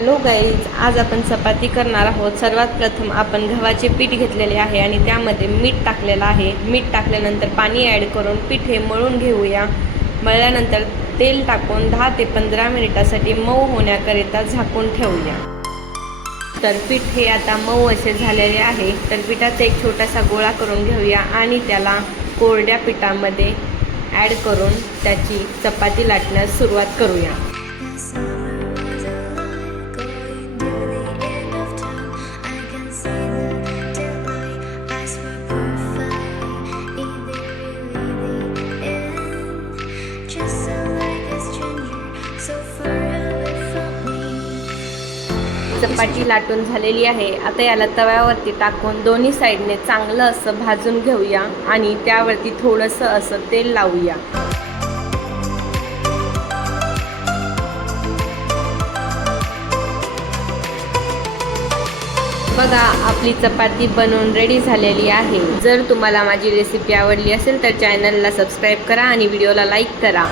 Hello guys, आज आपण चपाती करणार आहोत। सर्वात प्रथम आपण गव्हाचे पीठ घेतलेले आहे आणि त्यामध्ये मीठ टाकलेलं आहे। मीठ टाकल्यानंतर पाणी ॲड करून पीठ हे मळून घेऊया। मळल्यानंतर तेल टाकून 10 ते 15 मिनिटासाठी मऊ होण्याकरिता झाकून ठेवूया। तर पीठ हे आता मऊ असे झालेले आहे। तर पिठाचा एक छोटासा गोळा करून घेऊया आणि त्याला कोरड्या पिठामध्ये ॲड करून त्याची चपाती लाटण्यास सुरुवात करूया। चपाती लाटून झालेली आहे। आता याला तव्यावरती टाकून दोन्ही साईडने चांगलं असं भाजून घेऊया आणि त्यावरती थोडंसं असं तेल लावूया। बघा, आपली चपाती बनवून रेडी झालेली आहे। जर तुम्हाला माझी रेसिपी आवडली असेल तर चॅनलला सबस्क्राईब करा आणि व्हिडिओला लाईक करा।